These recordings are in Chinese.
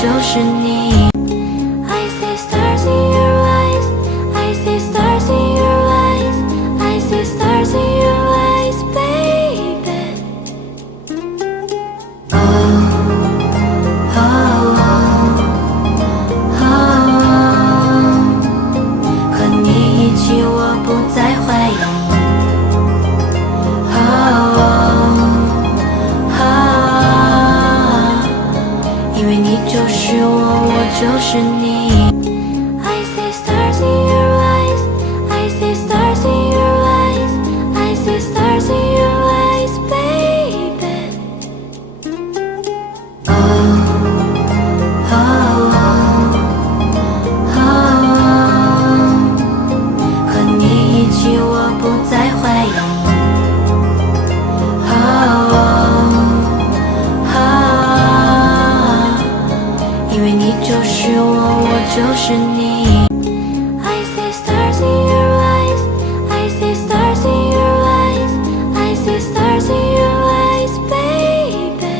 就是你。I see stars in your eyes, I see stars in your eyes, I see stars in your eyes, baby. Oh, oh, oh, oh. 和你一起，我不再怀疑。因为你就是我，我就是你。I see stars in your eyes, I see stars in your eyes, I see stars in your eyes, baby. Oh, oh, oh, oh. 和你一起，我不再怀疑。因为你就是我，我就是你。I see stars in your eyes, I see stars in your eyes, I see stars in your eyes, baby.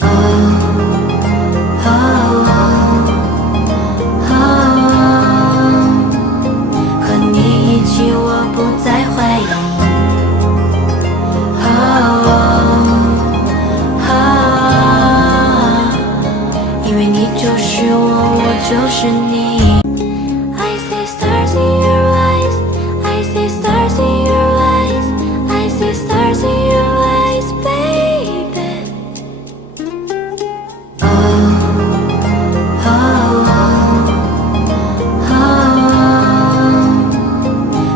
Oh, oh, oh, oh. 和你一起，我不再怀疑。因为你就是我，我就是你。I see stars in your eyes, I see stars in your eyes, I see stars in your eyes, baby. Oh, oh, oh, oh.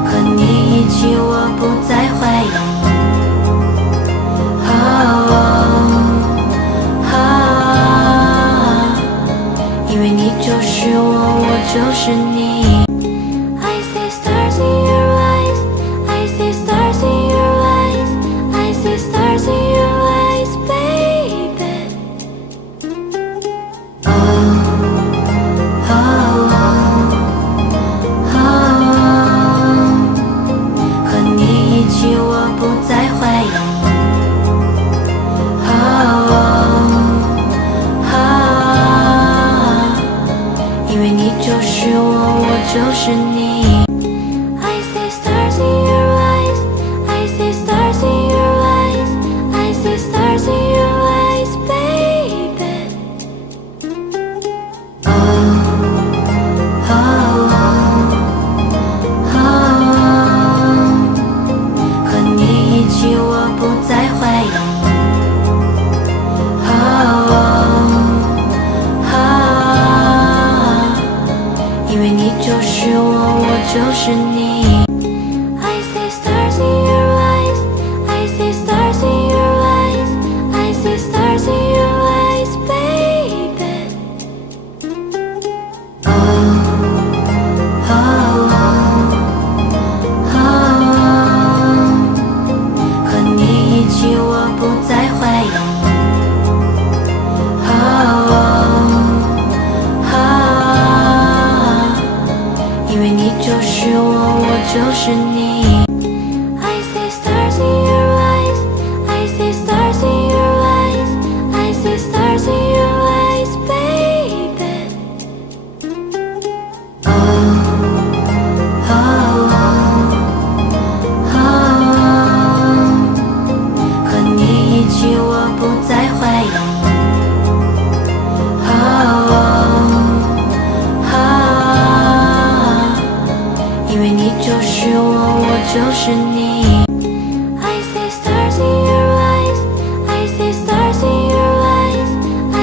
和你一起，我不再怀疑。因为你就是我，我就是你。I see stars in your eyes, I see stars in your eyes, I see stars in your eyes, baby. Oh, oh, oh, oh. 和你一起，我不再怀疑。因为你就是我，我就是你。I see stars in your eyes, I see stars in your eyes, I see stars in your eyes, baby. Oh, oh, oh, oh. 和你一起，我不再怀疑。因为你就是我，我就是你。I see stars in your eyes, I see stars in your eyes, I see stars in your eyes, baby. Oh, oh, oh, oh. 和你一起，我不再怀疑。因为你就是我，我就是你。I see stars in your eyes, I see stars in your eyes, I see stars in your eyes, baby. Oh, oh, oh, oh. 和你一起，我不再怀疑。因为你就是我，我就是你。I see stars in your eyes, I see stars in your eyes, I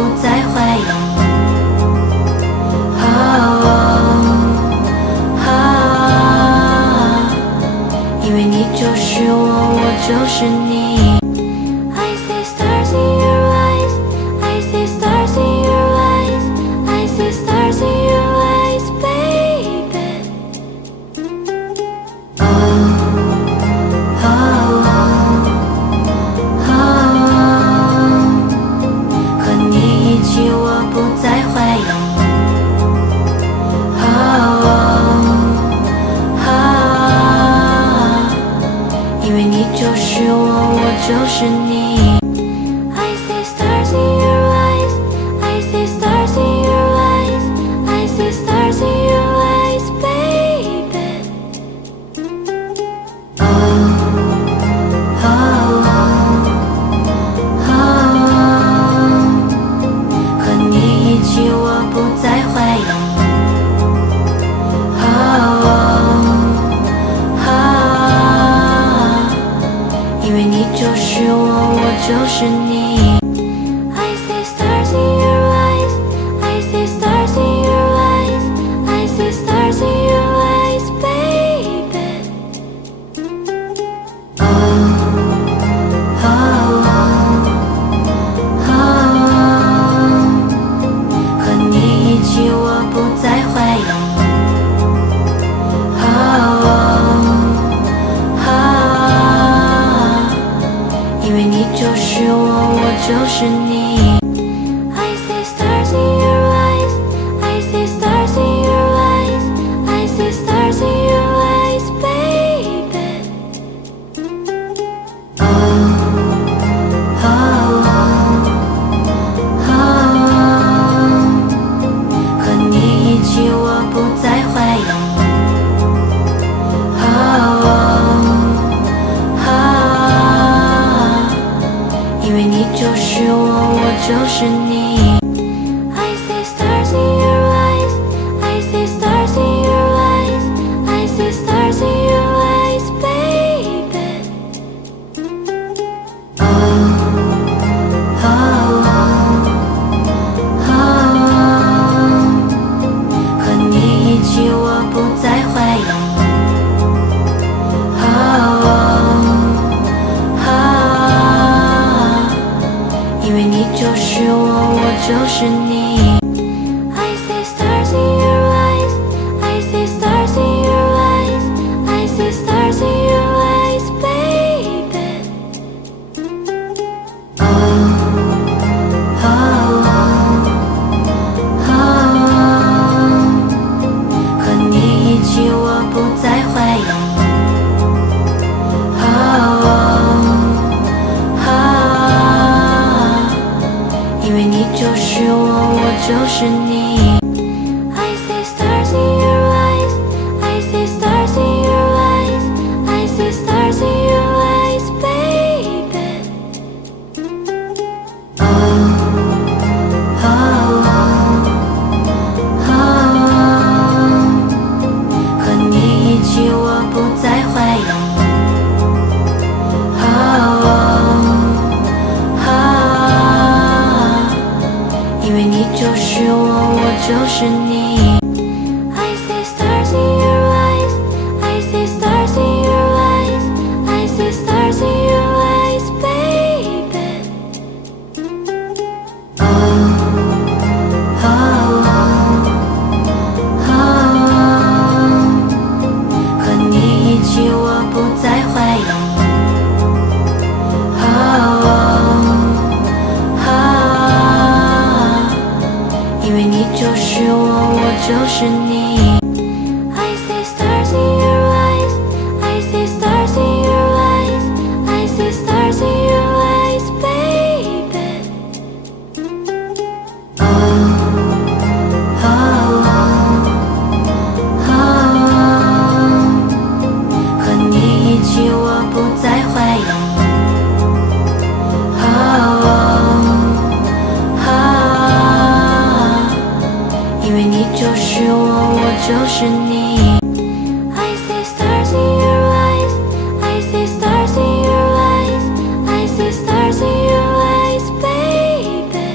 不再回应。因为你就是我，我就是你。I see stars in your eyes, I see stars in your eyes, I see stars in your eyes, baby.和你一起，我不再回应。因为你就是我，我就是你。I see stars in your eyes, I see stars in your eyes, I see stars in your eyes, baby. 和你一起，我不再回应。因为你就是我，我就是你。I see stars in your eyes, I see stars in your eyes, I see stars in your eyes, baby. 和你一起，我不再回应。因为你就是我，我就是你。I see stars in your eyes, I see stars in your eyes, I see stars in your eyes, baby. 和你一起，我不再回应。因为你就是我，我就是你。I see stars in your eyes, I see stars in your eyes, I see stars in your eyes, baby. 和你一起，我不再回应。因为你就是我，我就是你。I see stars in your eyes, I see stars in your eyes, I see stars in your eyes, baby. 和你一起，我不再回应。因为你就是我，我就是你。I see stars in your eyes, I see stars in your eyes, I see stars in your eyes, baby. 和你一起，我不再回应。因为你就是我，我就是你。I see stars in your eyes, I see stars in your eyes, I see stars in your eyes, baby. 和你一起，我不再回应。因为你就是我，我就是你。I see stars in your eyes, I see stars in your eyes, I see stars in your eyes, baby. 和你一起，我不再回应。因为你就是我，我就是你。I see stars in your eyes, I see stars in your eyes, I see stars in your eyes, baby.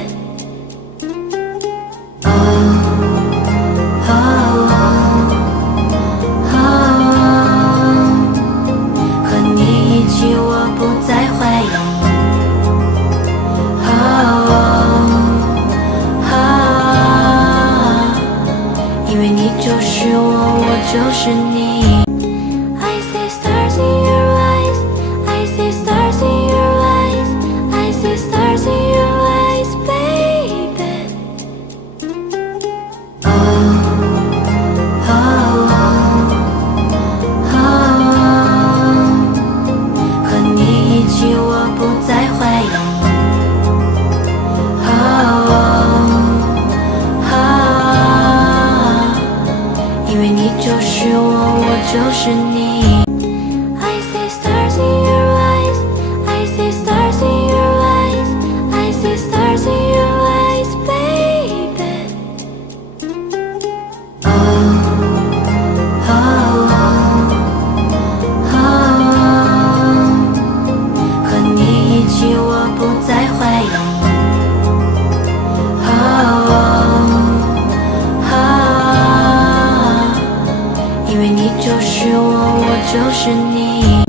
就是你。I see stars in your eyes, I see stars in your eyes, I see stars in your eyes, baby. Oh, oh, oh, oh. 和你一起我不再怀疑。Oh, oh, oh. 因为你就是我，我就是你。